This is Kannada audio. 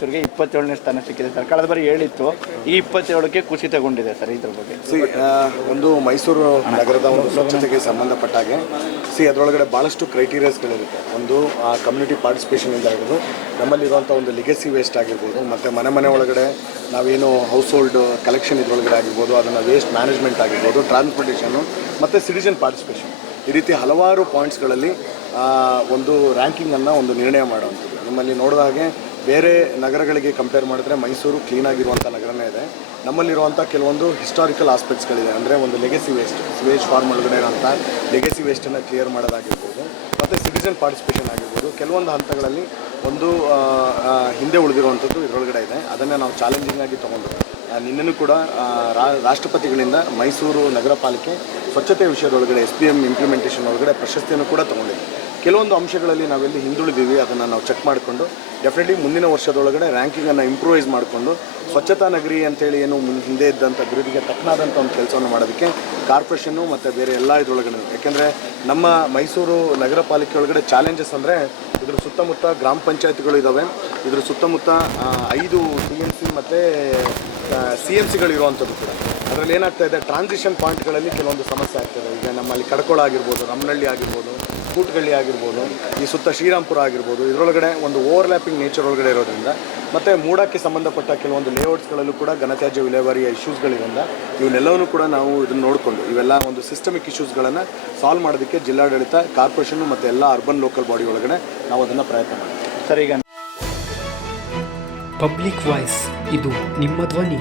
ಮೈಸೂರಿಗೆ ಇಪ್ಪತ್ತೇಳನೇ ಸ್ಥಾನ ಸಿಕ್ಕಿದೆ ಸರ್. ಕಳೆದ ಬಾರಿ ಹೇಳಿತ್ತು, ಈ ಇಪ್ಪತ್ತೇಳಕ್ಕೆ ಕುಸಿತಗೊಂಡಿದೆ ಸರ್ ಇದ್ರ ಬಗ್ಗೆ. ಸಿ ಒಂದು ಮೈಸೂರು ನಗರದ ಒಂದು ಸ್ವಚ್ಛತೆಗೆ ಸಂಬಂಧಪಟ್ಟ ಹಾಗೆ, ಸಿ, ಅದರೊಳಗಡೆ ಭಾಳಷ್ಟು ಕ್ರೈಟೀರಿಯಾಸ್ಗಳಿರುತ್ತೆ. ಒಂದು, ಆ ಕಮ್ಯುನಿಟಿ ಪಾರ್ಟಿಸಿಪೇಷನಿಂದ ಆಗಿರ್ಬೋದು ನಮ್ಮಲ್ಲಿರುವಂಥ ಒಂದು ಲಿಗಸಿ ವೇಸ್ಟ್ ಆಗಿರ್ಬೋದು, ಮತ್ತು ಮನೆ ಮನೆ ಒಳಗಡೆ ನಾವೇನು ಹೌಸ್ ಹೋಲ್ಡ್ ಕಲೆಕ್ಷನ್ ಇದ್ರೊಳಗಡೆ ಆಗಿರ್ಬೋದು, ಅದನ್ನು ವೇಸ್ಟ್ ಮ್ಯಾನೇಜ್ಮೆಂಟ್ ಆಗಿರ್ಬೋದು ಟ್ರಾನ್ಸ್ಪೋರ್ಟೇಷನು ಮತ್ತು ಸಿಟಿಜನ್ ಪಾರ್ಟಿಸಿಪೇಷನ್ ಈ ರೀತಿ ಹಲವಾರು ಪಾಯಿಂಟ್ಸ್ಗಳಲ್ಲಿ ಒಂದು ರ್ಯಾಂಕಿಂಗನ್ನು ಒಂದು ನಿರ್ಣಯ ಮಾಡುವಂಥದ್ದು. ನಮ್ಮಲ್ಲಿ ನೋಡಿದ ಹಾಗೆ ಬೇರೆ ನಗರಗಳಿಗೆ ಕಂಪೇರ್ ಮಾಡಿದ್ರೆ ಮೈಸೂರು ಕ್ಲೀನ್ ಆಗಿರುವಂಥ ನಗರನೇ ಇದೆ. ನಮ್ಮಲ್ಲಿರುವಂಥ ಕೆಲವೊಂದು ಹಿಸ್ಟಾರಿಕಲ್ ಆಸ್ಪೆಕ್ಟ್ಸ್ಗಳಿದೆ ಅಂದರೆ ಒಂದು ಲೆಗೆಸಿ ವೇಸ್ಟ್ ಸ್ವೇಜ್ ಫಾರ್ಮ್ ಒಳಗಡೆ ಇರೋಂಥ ಲೆಗೆಸಿ ವೇಸ್ಟನ್ನು ಕ್ಲಿಯರ್ ಮಾಡೋದಾಗಿರ್ಬೋದು, ಮತ್ತು ಸಿಟಿಸನ್ ಪಾರ್ಟಿಸಿಪೇಷನ್ ಆಗಿರ್ಬೋದು, ಕೆಲವೊಂದು ಹಂತಗಳಲ್ಲಿ ಒಂದು ಹಿಂದೆ ಉಳಿದಿರುವಂಥದ್ದು ಇದರೊಳಗಡೆ ಇದೆ. ಅದನ್ನು ನಾವು ಚಾಲೆಂಜಿಂಗ್ ಆಗಿ ತೊಗೊಂಡು ನಿನ್ನೂ ಕೂಡ ರಾಷ್ಟ್ರಪತಿಗಳಿಂದ ಮೈಸೂರು ನಗರ ಪಾಲಿಕೆ ಸ್ವಚ್ಛತೆ ವಿಷಯದೊಳಗಡೆ ಎಸ್ ಪಿ ಎಂ ಇಂಪ್ಲಿಮೆಂಟೇಷನ್ ಒಳಗಡೆ ಪ್ರಶಸ್ತಿಯನ್ನು ಕೂಡ ತೊಗೊಂಡಿದೆ. ಕೆಲವೊಂದು ಅಂಶಗಳಲ್ಲಿ ನಾವೆಲ್ಲಿ ಹಿಂದುಳಿದೀವಿ, ಅದನ್ನು ನಾವು ಚೆಕ್ ಮಾಡಿಕೊಂಡು ಡೆಫಿನೆಟ್ಲಿ ಮುಂದಿನ ವರ್ಷದೊಳಗಡೆ ರ್ಯಾಂಕಿಂಗನ್ನು ಇಂಪ್ರೂವೈಸ್ ಮಾಡಿಕೊಂಡು ಸ್ವಚ್ಛತಾ ನಗರಿ ಅಂತೇಳಿ ಏನು ಹಿಂದೆ ಇದ್ದಂಥ ಬಿರುದಿಗೆ ತಕ್ಕನಾದಂಥ ಒಂದು ಕೆಲಸವನ್ನು ಮಾಡೋದಕ್ಕೆ ಕಾರ್ಪೊರೇಷನ್ನು ಮತ್ತು ಬೇರೆ ಎಲ್ಲ ಇದರೊಳಗಡೆ ಯಾಕೆಂದರೆ ನಮ್ಮ ಮೈಸೂರು ನಗರ ಪಾಲಿಕೆ ಒಳಗಡೆ ಚಾಲೆಂಜಸ್ ಅಂದರೆ ಇದ್ರ ಸುತ್ತಮುತ್ತ ಗ್ರಾಮ ಪಂಚಾಯತ್ಗಳು ಇದ್ದಾವೆ ಇದ್ರ ಸುತ್ತಮುತ್ತ ಐದು ಟಿ ಎಂ ಸಿ ಮತ್ತು ಸಿ ಎಂ ಸಿಗಳು ಇರುವಂಥದ್ದು ಕೂಡ. ಅದರಲ್ಲಿ ಏನಾಗ್ತಾ ಇದೆ ಟ್ರಾನ್ಸಿಷನ್ ಪಾಯಿಂಟ್ಗಳಲ್ಲಿ ಕೆಲವೊಂದು ಸಮಸ್ಯೆ ಆಗ್ತದೆ ಈಗ ನಮ್ಮಲ್ಲಿ ಕಡ್ಕೋಳ ಆಗಿರ್ಬೋದು ರಮನಹಳ್ಳಿ ಆಗಿರ್ಬೋದು ಕೂಟ್ಗಳ್ಳಿ ಆಗಿರ್ಬೋದು ಈ ಸುತ್ತ ಶ್ರೀರಾಮ್ಪುರ ಆಗಿರ್ಬೋದು ಇದರೊಳಗಡೆ ಒಂದು ಓವರ್ಲ್ಯಾಪಿಂಗ್ ನೇಚರ್ ಒಳಗಡೆ ಇರೋದ್ರಿಂದ ಮತ್ತು ಮೂಡಕ್ಕೆ ಸಂಬಂಧಪಟ್ಟ ಕೆಲವೊಂದು ಲೇಔಟ್ಸ್ಗಳಲ್ಲೂ ಕೂಡ ಘನತ್ಯಾಜ್ಯ ವಿಲೇವಾರಿಯ ಇಶ್ಯೂಸ್ಗಳಿರೋದ್ರಿಂದ ಇವನ್ನೆಲ್ಲವನ್ನೂ ಕೂಡ ನಾವು ಇದನ್ನು ನೋಡಿಕೊಂಡು ಇವೆಲ್ಲ ಒಂದು ಸಿಸ್ಟಮಿಕ್ ಇಶ್ಯೂಸ್ಗಳನ್ನು ಸಾಲ್ವ್ ಮಾಡೋದಕ್ಕೆ ಜಿಲ್ಲಾಡಳಿತ ಕಾರ್ಪೊರೇಷನ್ ಮತ್ತು ಎಲ್ಲ ಅರ್ಬನ್ ಲೋಕಲ್ ಬಾಡಿ ಒಳಗಡೆ ನಾವು ಅದನ್ನು ಪ್ರಯತ್ನ ಮಾಡ್ತೀವಿ. ಸರಿ ಈಗ. ಪಬ್ಲಿಕ್ ವಾಯ್ಸ್ ಇದು ನಿಮ್ಮ ಧ್ವನಿ.